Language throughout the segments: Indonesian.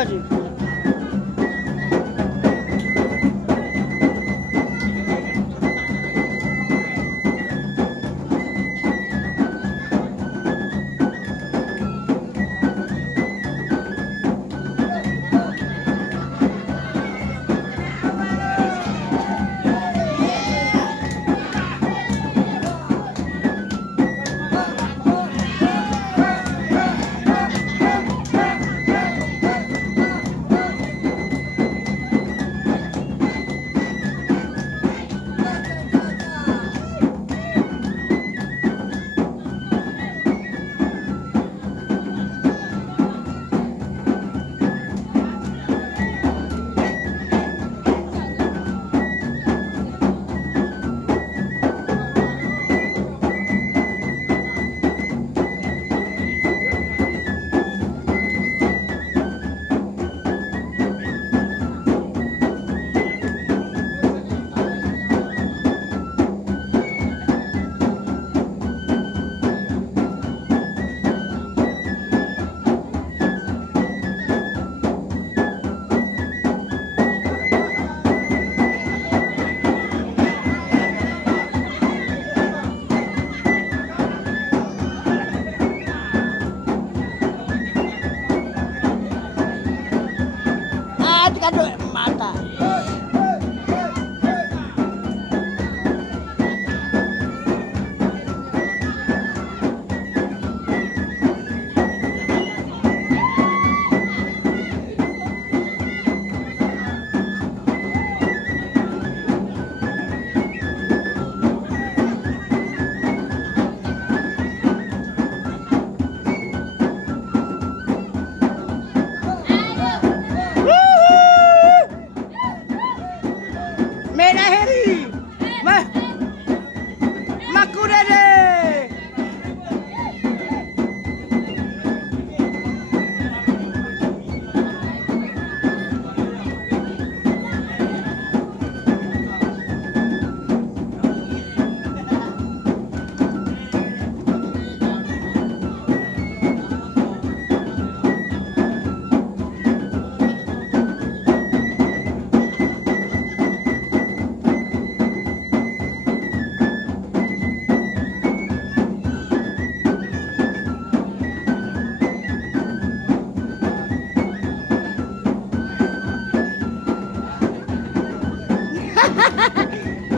Astagfirullahaladzim. Aduh, mata. Menaheri, Makurede.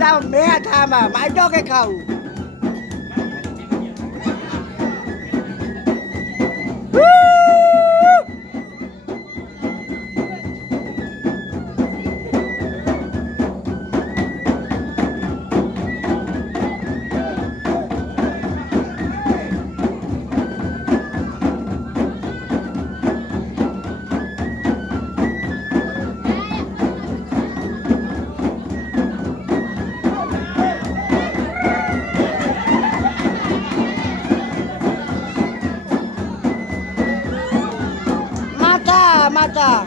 Tao mẹ tha mà mãi cho cái khẩu. Mata.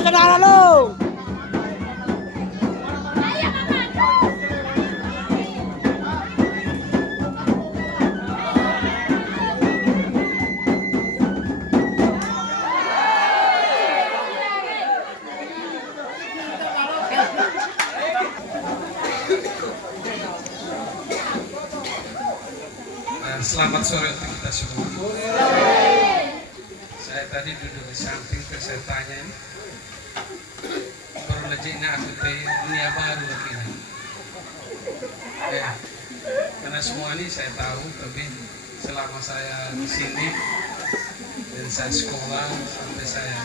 Saudara lu. Selamat sore untuk kita semua. Saya tadi duduk di samping, saya tanya ini baru lejeknya aku teh dunia baru lagi. Ya, karena semua ini saya tahu, tapi selama saya di sini dan saya sekolah sampai saya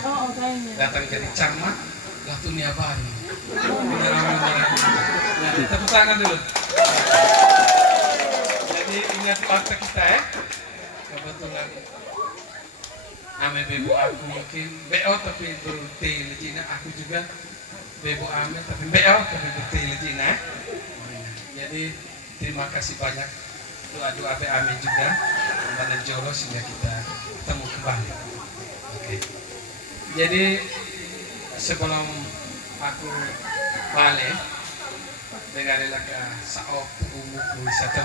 datang jadi camat, lah dunia baru. Beneran. Nah, tepuk tangan dulu. Jadi ingat waktu kita ya, kebetulan ame bebo aku mungkin BO tapi berarti lejina, aku juga bebo ame tapi BO tapi berarti lejina. Jadi terima kasih banyak doa-doa be ame juga kepada Jolo sehingga kita ketemu kembali. Oke. Jadi sebelum aku balik dengan laka saop buku wisata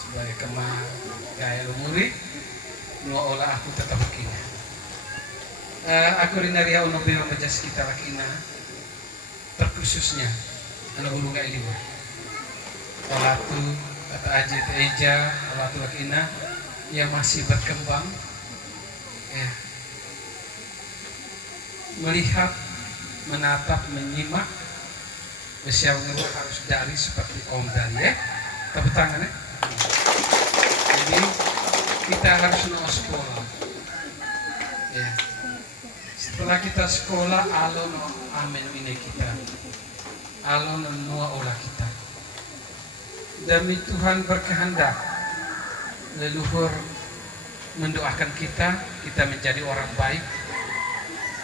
sebagai kemah gaya lumuri nua olah aku tetap kina. Aku rinaria ono bima majas kita lakina terkhususnya anak gunung gaya liwa. Olatu kata Aji Teja olatu lakina yang masih berkembang ya. Melihat, menatap, menyimak usia harus dari seperti Om dari ya. Tepuk tangan ya. Jadi kita harus no sekolah ya. Setelah kita sekolah alon amin ini kita alon nuah olah kita demi Tuhan berkehendak leluhur mendoakan kita menjadi orang baik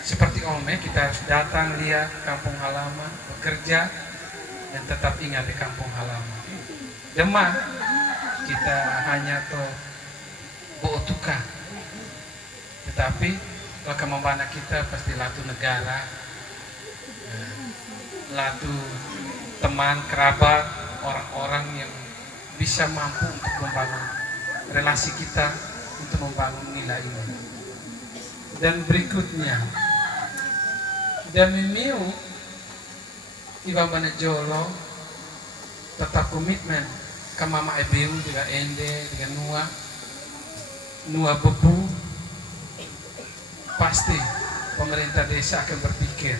seperti Ome. Kita harus datang lihat kampung halaman, bekerja dan tetap ingat di kampung halaman. Demam kita hanya to botuka, tetapi kalau kemampuan kita pasti latu negara, latu teman, kerabat, orang-orang yang bisa mampu untuk membangun relasi kita, untuk membangun nilai ini. Dan berikutnya, demi miu Ibabana Jolo tetap komitmen ke mama Ebiu juga Ende dengan Nuah Bebu. Pasti pemerintah desa akan berpikir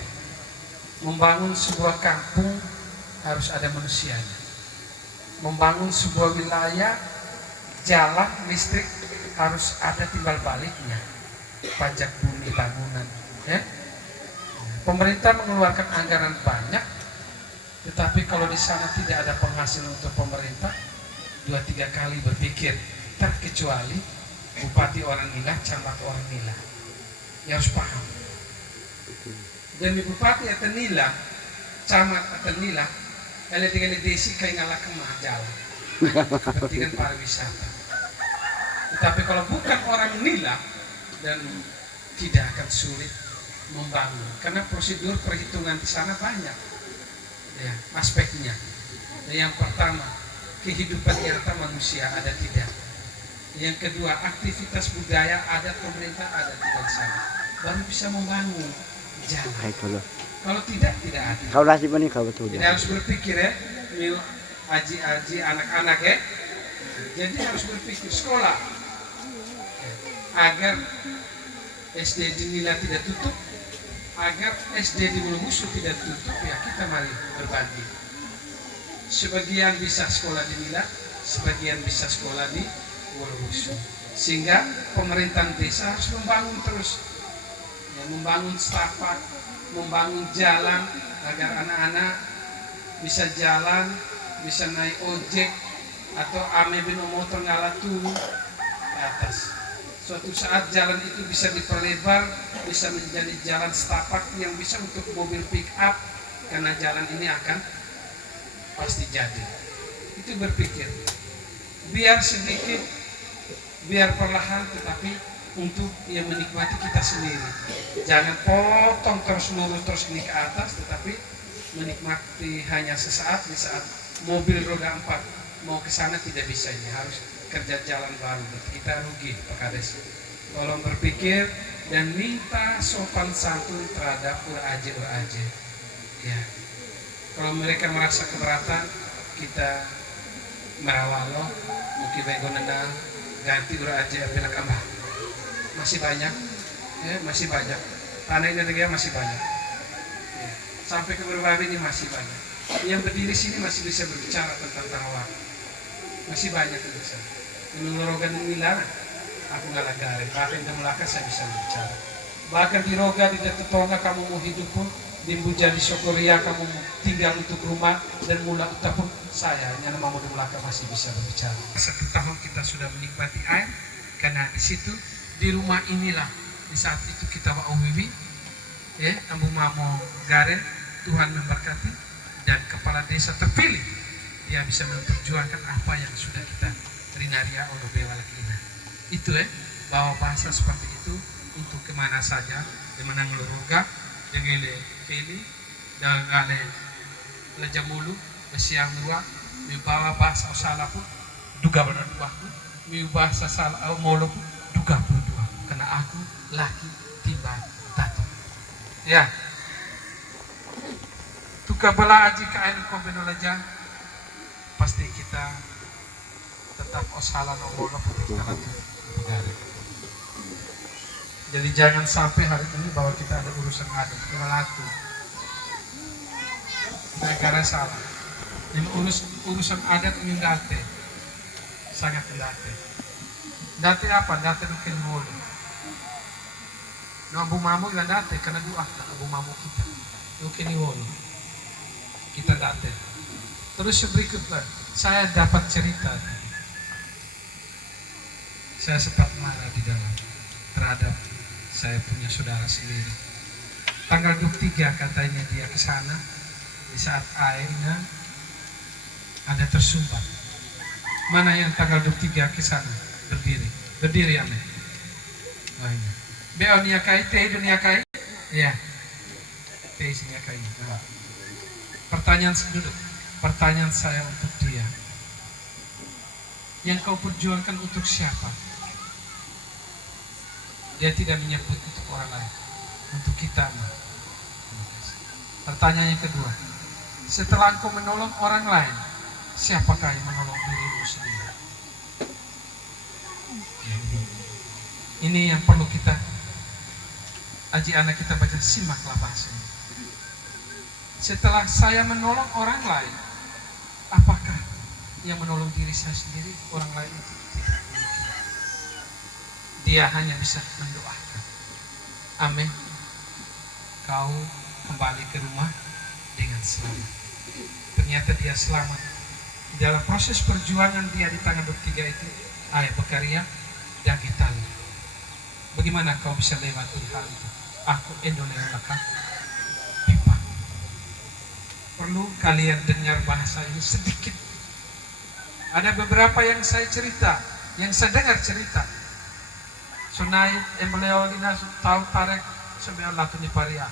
membangun sebuah kampung harus ada manusianya, membangun sebuah wilayah jalan listrik harus ada timbal baliknya, pajak bumi bangunan ya. Pemerintah mengeluarkan anggaran banyak, tetapi kalau di sana tidak ada penghasil untuk pemerintah, 2-3 kali berpikir, terkecuali bupati orang Nila, camat orang Nila. Ya harus paham. Demi bupati atau Nila, camat atau Nila, ele desi kayak ngalah kemah jalan, kepentingan pariwisata. Tetapi kalau bukan orang Nila, dan tidak akan sulit membangun, karena prosedur perhitungan di sana banyak ya aspeknya. Yang pertama, kehidupan nyata manusia ada tidak. Yang kedua, aktivitas budaya adat pemerintah ada tidak di sana, baru bisa membangun jalan. Kalau tidak ada. Kau nasi benih kau betul. Jadi harus berpikir ya, aji anak-anak ya. Jadi harus berpikir sekolah agar SD di Nila tidak tutup, agar SD di Wuluwusu tidak tutup, ya kita mari berbagi. Sebagian bisa sekolah di Nila, sebagian bisa sekolah di Wuluwusu. Sehingga pemerintahan desa harus membangun terus, ya, membangun setapak, membangun jalan agar anak-anak bisa jalan, bisa naik ojek atau ame bino motor ngalatu ke atas. Suatu saat jalan itu bisa diperlebar, bisa menjadi jalan setapak yang bisa untuk mobil pick up, karena jalan ini akan pasti jadi. Itu berpikir, biar sedikit, biar perlahan, tetapi untuk yang menikmati kita sendiri. Jangan potong terus lurus terus ini ke atas, tetapi menikmati hanya sesaat. Di saat mobil roda 4 mau ke sana tidak bisa, ini harus kerja jalan baru, kita rugi Pak Kades. Tolong berpikir dan minta sopan santun terhadap uraje ya. Kalau mereka merasa keberatan, kita merawalo mungkin begonanda ganti uraje bilang ambah masih banyak ya, masih banyak tanah ini masih banyak ya. Sampai ke berbagai ini masih banyak. Yang berdiri sini masih bisa berbicara tentang tawar. Masih banyak yang bisa. Menurut roga nila, aku nggak lagare. Bahkan di Melaka saya bisa berbicara. Bahkan di roga di Tetonga kamu mau hidup pun, di Buja di Sokoria kamu mau tinggal untuk rumah dan mula kita pun saya hanya nama di Melaka masih bisa berbicara. 1 tahun kita sudah menikmati air karena di situ di rumah inilah di saat itu kita wa'uwiwi ya ambu mamo garen Tuhan memberkati dan kepala desa terpilih dia bisa memperjuangkan apa yang sudah kita rinaria ono bewa lagi itu bawa bahasa seperti itu untuk kemana saja dimana ngeluruga dengele keli dan gale lejamulu besiang dua membawa bahasa salah pun duga benar dua mi bahasa salah molo pun duga benar dua karena aku laki tiba tato ya tuka bela aji kain kombeno leja pasti kita tetap osala no molo putih kita lagi negara. Jadi jangan sampai hari ini bahwa kita ada urusan adat melatu negara salah yang urusan adat ini date sangat date apa date mungkin mulu no abu mamu ilan date karena doa abu mamu kita mungkin mulu kita date terus berikutnya saya dapat cerita saya sempat marah di dalam terhadap saya punya saudara sendiri. Tanggal 23 katanya dia ke sana di saat airnya ada tersumbat. Mana yang tanggal 23 ke sana berdiri ame. Oh ini. Beo niakai teh dunia kai. Iya. Teh sini kai. Pertanyaan saya untuk dia. Yang kau perjuangkan untuk siapa? Dia tidak menyebut untuk orang lain, untuk kita. Pertanyaan yang kedua, setelah engkau menolong orang lain, siapakah yang menolong dirimu sendiri? Ini yang perlu kita aji anak kita baca, simaklah bahasanya. Setelah saya menolong orang lain, apakah yang menolong diri saya sendiri, orang lain itu tidak mungkin. Dia hanya bisa mendoakan. Amin. Kau kembali ke rumah dengan selamat. Ternyata dia selamat. Dalam proses perjuangan dia di tanggal 23 itu, ayah berkarya dan kita. Bagaimana kau bisa lewati hal itu? Aku endolewaka pipa. Perlu kalian dengar bahasa ini sedikit. Ada beberapa yang saya cerita, yang saya dengar cerita. Sunai embeleo dina tahu tarik sebenarnya latu ni paria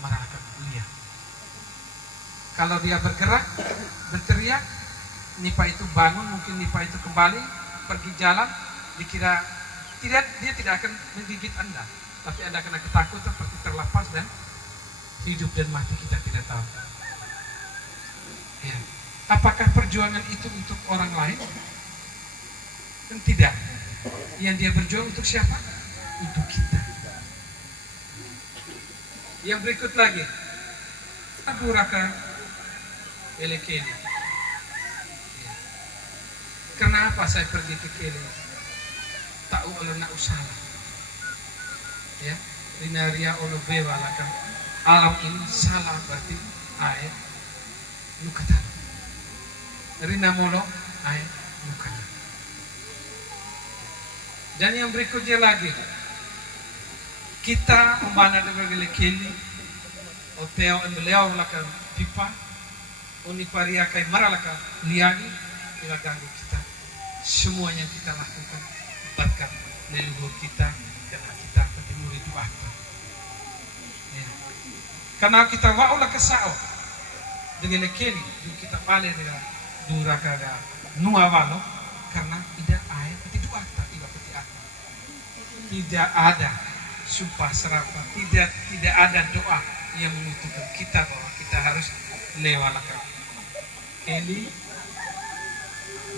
marakan kuliah. Kalau dia bergerak, berteriak, nipa itu bangun, mungkin nipa itu kembali pergi jalan, dikira dia tidak akan menggigit Anda, tapi Anda kena ketakutan seperti terlepas dan hidup dan mati kita tidak tahu. Ya. Apakah perjuangan itu untuk orang lain? Dan tidak. Yang dia berjuang untuk siapa? Untuk kita. Yang berikut lagi, Abu Raka Elekeli. Kenapa saya pergi ke Keli? Tak ulah nak usaha. Ya, rinaria olo bewa lakam. Alam ini salah berarti air nukata. Rina molo air nukata. Dan yang berikutnya lagi, kita membana dengan Elekeli, oteo embeleo lakam pipa, uniparia kai maralaka liani, ila ganggu kita. Semua yang kita lakukan berkat leluhur kita karena kita ketemu di doa. Ya. Karena kita waulah kesao dengan Elekeli, kita balik dengan duraka nuawalo karena tidak air peti doa. Tidak ada sumpah serapah, tidak ada doa yang menuntutkan kita bahwa kita harus lewalakan. Eli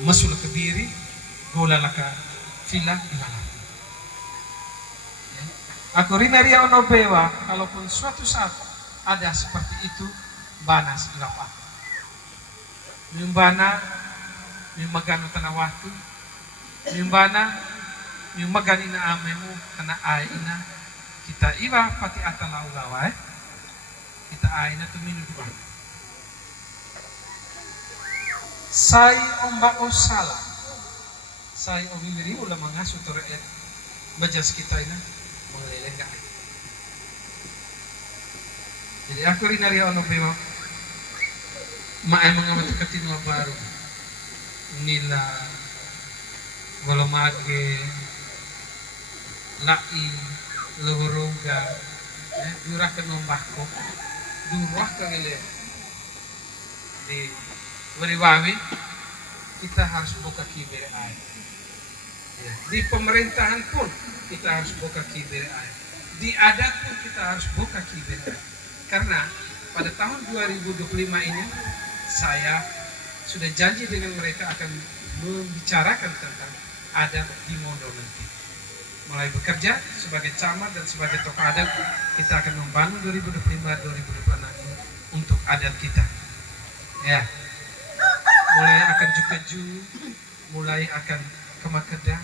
masul kebiri, golalaka filah ibalah. Aku rinaria ono bewa, kalaupun suatu saat ada seperti itu, banas ilapa. miumbana, miumagano tanah waktu, miumbana, miumagani na amemu tanah aina, kita iwa pati atalau lawai, kita aina tuminu dua. Sai ombak o salah, sai o mimiri ulah mangasuh toroet, bajas kita ina mengelengak. Jadi aku rinari ono bewa, mae mengamat katinwa baru, nila, walomage, lai, lohoroga, durah kenombako, durah kagile di Wariwawi, kita harus buka kibir air. Ya. Di pemerintahan pun kita harus buka kibir air. Di adat pun kita harus buka kibir air. Karena pada tahun 2025 ini saya sudah janji dengan mereka akan membicarakan tentang adat di Mondo nanti. Mulai bekerja sebagai camat dan sebagai tokoh adat, kita akan membangun 2025-2026 untuk adat kita. Ya. Mulai akan Jukaju, mulai akan Kemakedang,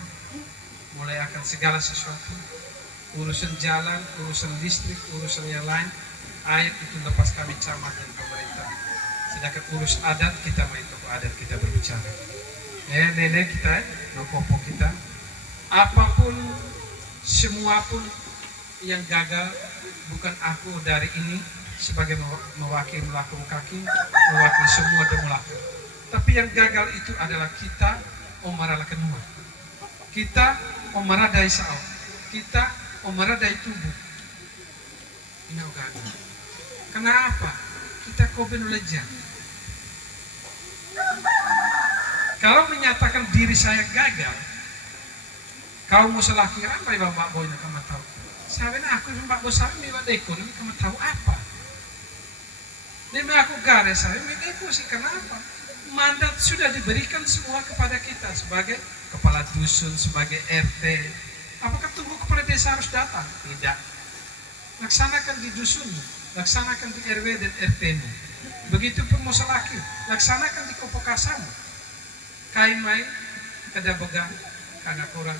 mulai akan segala sesuatu, urusan jalan, urusan listrik, urusan yang lain, air itu lepas kami camat dan pemerintah. Sedangkan urus adat, kita main tokoh adat, kita berbicara. Nenek kita, nopopo kita, apapun, semua pun yang gagal, bukan aku dari ini sebagai mewakili melakukan kaki, mewakili semua dan melakukan. Tapi yang gagal itu adalah kita omarala kenua. Kita omaradai sao. Kita omaradai tubuh. Ini gagal. Kenapa? Kita koben leja. Kalau menyatakan diri saya gagal, kau mau salah kira apa ya Bapak Boy nak kamu tahu? Saben aku Bapak Boy saya miwat ekonomi kamu tahu apa? Demi aku garis saya miwat ekonomi kenapa? Mandat sudah diberikan semua kepada kita sebagai kepala dusun, sebagai RT. Apakah tunggu kepala desa harus datang? Tidak. Laksanakan di dusunmu, laksanakan di RW dan RT-mu. Begitupun musalaki, laksanakan di kopokasamu. Kain mai, kada begang, karena kurang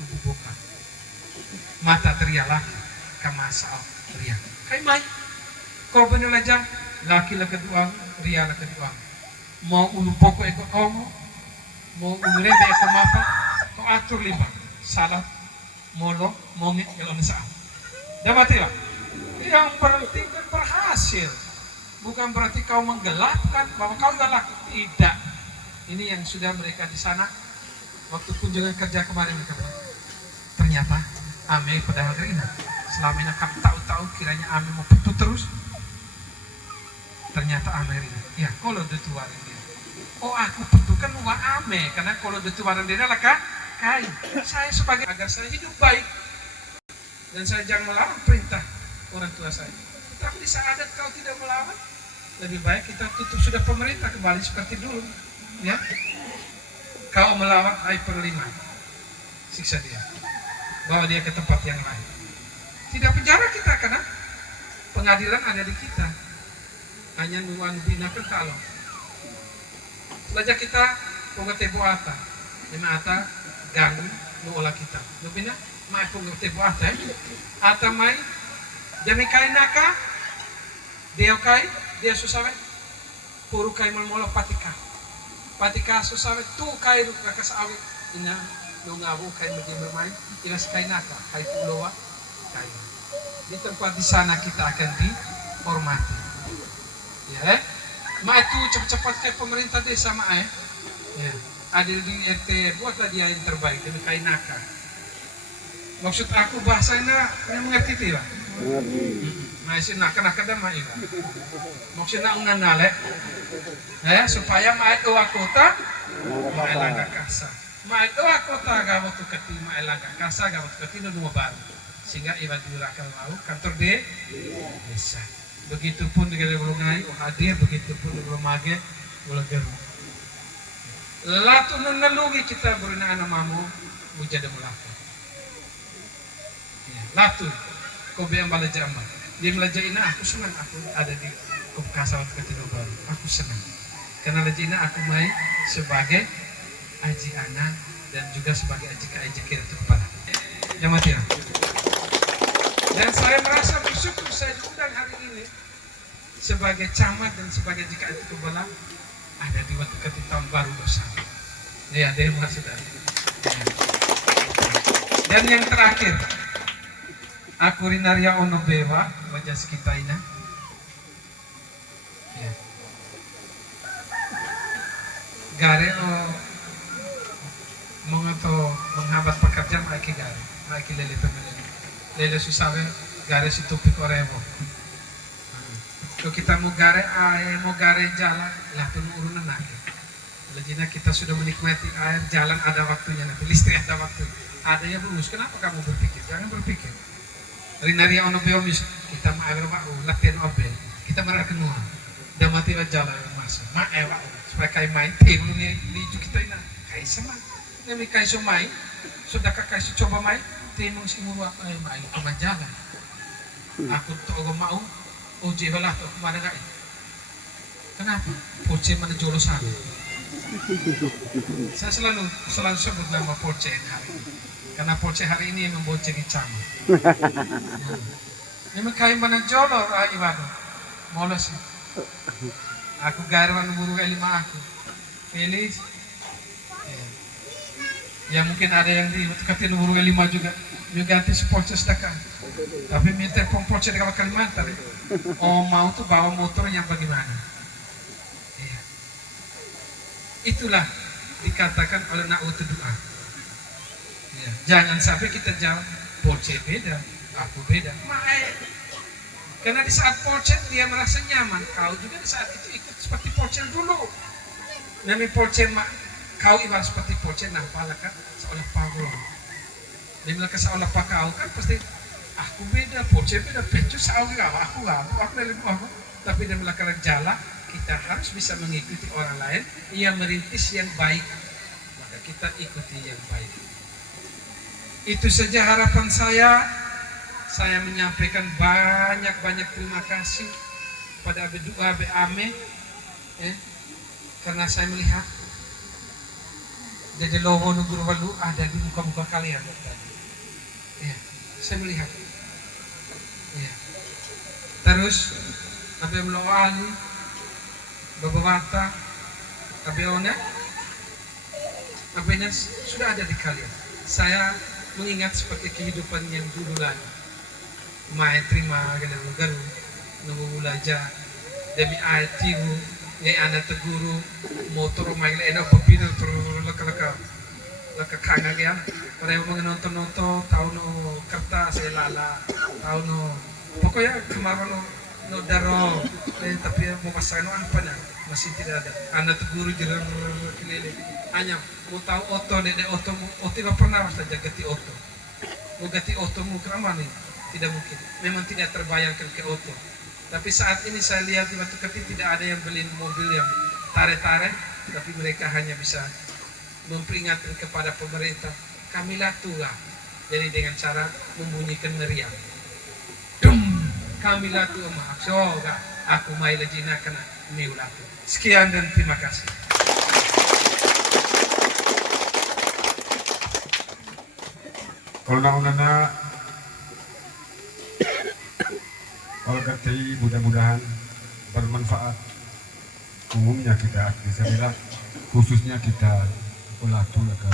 tubuh buka. Mata teriak laki, kamasal teriak. Kain mai, kau benar lajang, laki lah kedua, ria lah kedua. Mau ulu pokok ikut kamu, mau ulu rembe ikut mapa, kau atur lima, salat, molo, mongit, kalau nesaan. Damatilah, yang penting kan berhasil, bukan berarti kau menggelapkan bahwa kau galak. Tidak, ini yang sudah mereka di sana waktu kunjungan kerja kemarin mereka bilang, ternyata ame padahal gerina, selama ini kamu tahu-tahu kiranya ame mau petut terus, ternyata ame gerina. Ya, kalau detuaran dia. Oh, aku tentukan wa ame karena kalau detuaran dia lah kain. Saya sebagai agar saya hidup baik dan saya jangan melawan perintah orang tua saya. Tapi di saat adat kau tidak melawan, lebih baik kita tutup sudah pemerintah kembali seperti dulu. Ya, kau melawan ai perlima, siksa dia, bawa dia ke tempat yang lain. Tidak penjara kita karena pengadilan ada di kita. Hanya nuan bina ke kalau belajar kita pengete buata lima ata ganggu nu olah kita nu bina mai pengete buata ata mai demi kai naka dia kai dia susawe puru kai molo patika susawe tu kai ru kakasawi ina nu ngabu kai bermain ilas kai naka kai pulowa kai di tempat di sana kita akan dihormati. Ya, itu cepat-cepat kayak pemerintah desa ya, adil di RT buatlah dia yang terbaik demi kain naka. Maksud aku bahasanya yang mengerti tidak? Masih naka-naka dan main. Maksudnya unganale, supaya main doa kota, main laga kasa. Main doa kota gawat tu keti main laga kasa gawat keti dua baru, sehingga ibadah dilakukan lalu kantor desa. Begitupun dengan ulungai hadir, begitupun dengan mage ulageru. Latu nunalungi kita berina anak mamu bujada mulaka. Latu kau biang bala jamba. Dia belajar ini aku senang aku ada di Kopkasa waktu ketiga baru. Aku senang. Karena Lejina aku mai sebagai aji anak dan juga sebagai aji kira itu kepala. Yang mati ya. Dan saya merasa bersyukur saya diundang hari ini sebagai camat dan sebagai jika itu kepala ada di waktu ketika tahun baru bersama. Ya, ada yang saudara. Dan yang terakhir, aku Rinaria Ono Bewa wajah kita ini. Ya. Gare menghambat pekerjaan aiki gare, aiki lele temen lele susah gare si topik orevo. Kalau kita mau gare jalan, lah penurunan lagi. Lejina kita sudah menikmati air, jalan ada waktunya, nanti listrik ada waktu. Ada yang lulus, kenapa kamu berpikir? Jangan berpikir. Rinaria Ono Bewa kita ma'ewa latihan obel, kita merah kenua. Dan mati jalan masuk, ma'ewa supaya kai main, lu ni kita ini kai sama. Nami kai so main, sudah kai so coba main, tinung si murwa main ke jalan. Aku togo mau, uji balah tu mana kai? Kenapa? Poce mana jolosan? Saya selalu sebut nama Poce hari ini. Karena Poce hari ini yang membonceng Icama. Memang kai mana jolor Iwano, molos. Aku garwan guru kelima aku, Felix. Ya mungkin ada yang di katin guru kelima juga ganti si Poce sedekah. Tapi minta Poce di Kalimantan. Oh mau tuh bawa motor yang bagaimana? Ya. Itulah dikatakan oleh Na'utu doa. Ya. Jangan sampai kita jawab Poce beda, aku beda. Karena di saat Poce dia merasa nyaman, kau juga di saat itu ikut seperti Poce dulu. Nami Poce kau ibarat seperti Poce nah pala kan seolah pagro. Dia bilang seolah kau kan pasti aku beda, Poce beda, pecu aku dari aku. Tapi dia bilang karena jalan kita harus bisa mengikuti orang lain yang merintis yang baik, maka kita ikuti yang baik. Itu saja harapan saya. Saya menyampaikan banyak terima kasih pada Abe Dua Abe Ame, karena saya melihat jadi logo Guru Walu ada di muka-muka kalian. Ya, saya melihat. Ya. Terus Abe Mloali, Babawata, Abe Ona, Abe sudah ada di kalian. Saya mengingat seperti kehidupan yang dulu lagi. Mai terima garu nunggu belajar demi tibu ni anak teguru motor mai lena pepina terus leka kangen ya mereka menonton tahu no kertas lala tahu no pokoknya kemarin no daro tapi mau pasang apa nih masih tidak ada anak teguru jalan keliling hanya mau tahu oto tidak pernah saja ganti oto mau ganti oto mau kemana nih. Tidak mungkin, memang tidak terbayangkan ke oto. Tapi saat ini saya lihat di Batu Kepin tidak ada yang beli mobil yang tarik-tarik, tapi mereka hanya bisa memperingatkan kepada pemerintah, kamilah tua. Jadi dengan cara membunyikan meriam. Dum, kamilah tua maaf. So, aku mai lejina kena miulatu. Sekian dan terima kasih. Kalau Olgatei mudah-mudahan bermanfaat umumnya kita bisa bilang khususnya kita Olatu ke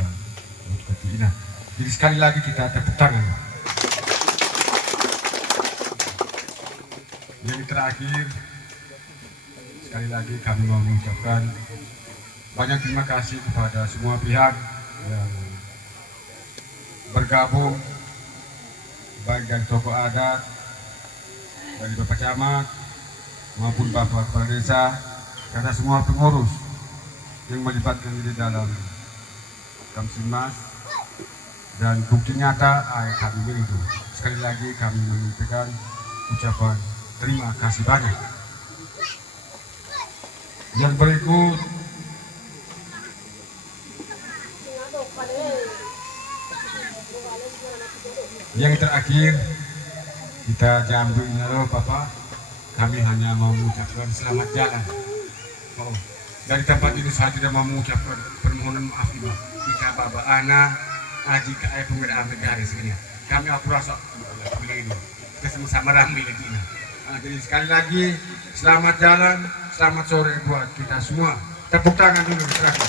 Ina. Jadi sekali lagi kita tepuk tangan. Yang terakhir sekali lagi kami mau mengucapkan banyak terima kasih kepada semua pihak yang bergabung baik dari tokoh adat, dari Bapak Camat maupun Bapak Kepala Desa, karena semua pengurus yang melibatkan diri dalam Kamsimas dan bukti nyata kami itu. Sekali lagi kami menyampaikan ucapan terima kasih banyak. Yang berikut yang terakhir kita jambunya loh Bapak, kami hanya mau mengucapkan selamat jalan. Oh, Dari tempat ini saya tidak mau mengucapkan permohonan maaf ini. Jika Bapak Ana, jika ayah pemuda Ahmed dari sini, kami aku rasa begini. Kita sama-sama ramai lagi. Jadi sekali lagi selamat jalan, selamat sore buat kita semua. Tepuk tangan dulu terakhir.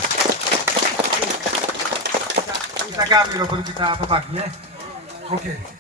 Kita kami baru kita apa pagi ya? Oke.